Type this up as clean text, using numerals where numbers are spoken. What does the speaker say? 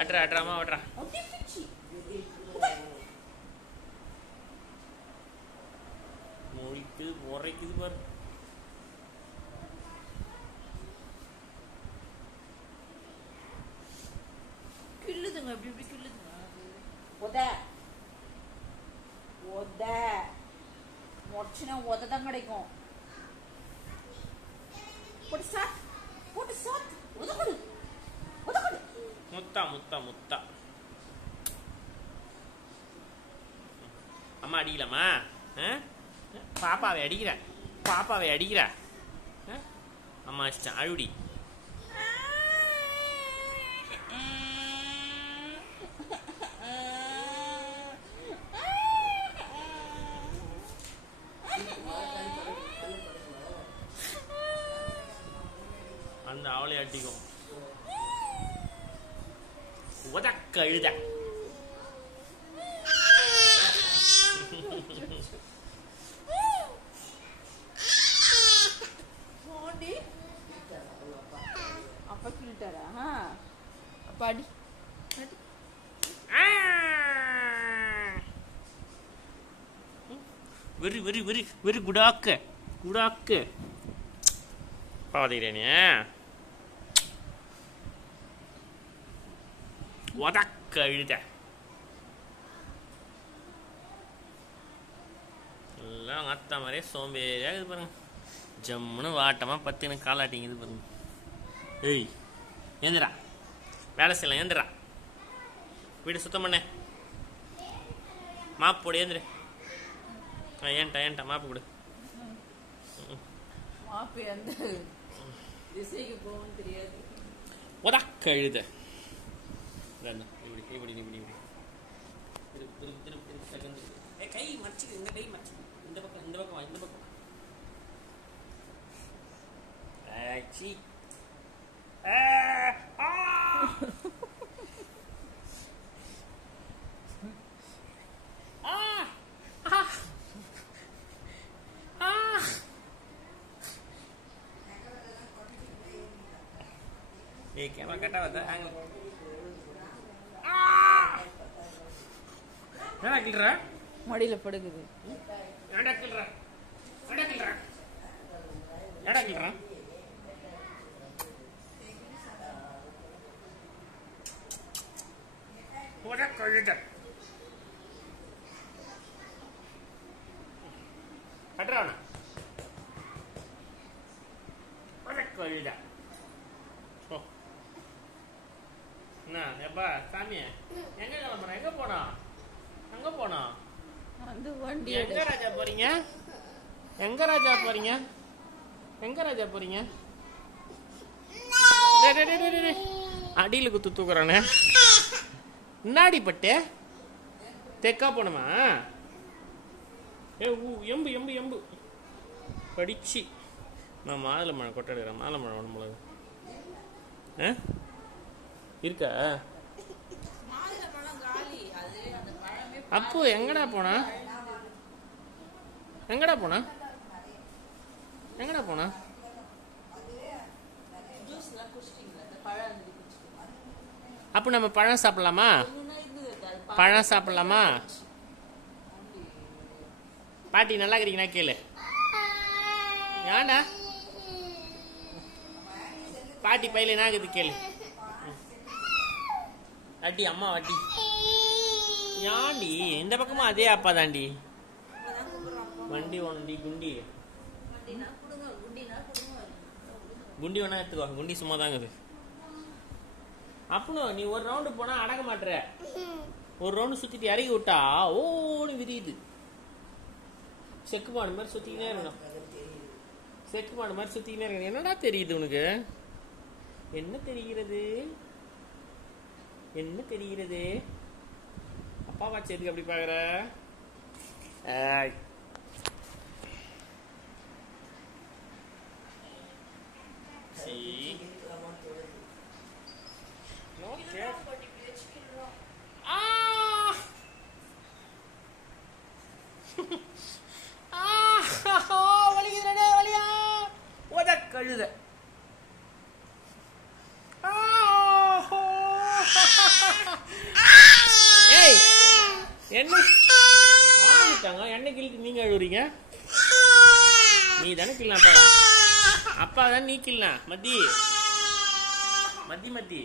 அட்ரா அட்ராமா அட்ரா. மொழிக்குது முறைக்குது பாரு. கிள்ளுதுங்க அப்படி இப்படி கிள்ளுதுங்க. முடிச்சுனா உத தான் கிடைக்கும். முத்தா முத்தா முத்தா. அம்மா அடிக்கலாமா? பாப்பாவை அடிக்கிற, பாப்பாவை அடிக்கிற. அம்மா இஷ்டம் அழுடி. அந்த அவளை அடிக்கும். உதக்க அழுத. அப்பா கிள்ளிட்டாரா? அப்பா அடி. வெரி வெரி வெரி வெரி குடாக்கு குடாக்கு. பாவதீரேனே உதக்க அழுத. எல்லாம் அத்தா மாதிரியே சோம்பேறியா இது பாருங்க. ஜம்முன்னு வாட்டமாக பத்துன்னு காலாட்டிங்குது பாருங்க. ஏய் ஏந்திரா, வேலை செய்யலாம். ஏந்திரா, வீடு சுத்தம் பண்ண. மாப்பு போடு. ஏந்திரு. ஏன்ட்டா மாப்பு கொடு. மாப்பு எந்த திசைக்கு போகும் தெரியாது. உதக்க அழுத. இப்படி இப்படி இப்படி இப்படி திருப்பி திருப்பி திருப்பி செகண்ட். கை மறைச்சிக்கு. இந்த கை மறைச்சிக்கு. இந்த பக்கம் இந்த பக்கம் இந்த பக்கம். ஆச்சி. ஏய் கேமரா கட்டா வந்தா ஆங்கிள். என்னடா கிள்ற? மடியில படுக்குது. என்னடா கிள்ற? என்னடா கிள்ற? என்னடா கிள்ற? போடா கழுத. அட்ரானா. போடா கழுத. ஓ. என்ன எப்பா சாமி எங்க கிளம்புற? எங்க போனா? எங்க போனா? அந்த வண்டி எங்க ராஜா போறீங்க? எங்க ராஜா போறீங்க? எங்க ராஜா போறீங்க? அடியில குத்து தூக்குறானே. என்னாடி பட்டு தெக்கா போனமா? எம்பு எம்பு எம்பு படிச்சு. நான் மாதுளை மழை கொட்டை எடுக்கிறேன். மாதுளை மழை உடம்புல இருக்கா? அப்போ எங்கடா போனா? எங்கடா போனா? எங்கடா போனா? அப்போ நம்ம பழம் சாப்பிடலாமா? பழம் சாப்பிடலாமா? பாட்டி நல்லா இருக்கிறீங்கன்னா கேளு. ஏன்டா பாட்டி பையில என்ன ஆகுது கேளு. அடி அம்மா வட்டி. ஏன்டி இந்த பக்கமும் அதே அப்பா தாண்டி. வண்டி ஒண்டி குண்டி குண்டி வேணா எடுத்துக்கோ. குண்டி சும்மா தாங்குது. அப்பனும் நீ ஒரு ரவுண்டு போனா அடங்க மாட்டுற. ஒரு ரவுண்டு சுத்திட்டு இறங்கி விட்டா ஓன்னு விரியுது. செக்கு மாடு மாதிரி சுத்திக்கினே இருக்கணும். செக்கு மாடு மாதிரி சுத்திக்கினே இருக்கணும். என்னடா தெரியுது உனக்கு? என்ன தெரிகிறது? என்ன தெரிகிறது? அப்பா வாட்சி எதுக்கு அப்படி பாக்குற? கழுத என்ன வாங்கிட்டாங்க, என்ன கிழிக்கு நீங்க அழுவுறீங்க? நீ தானே கிள்ளா அப்பா தானே, நீ கிள்ளா மத்தி மத்தி மத்தி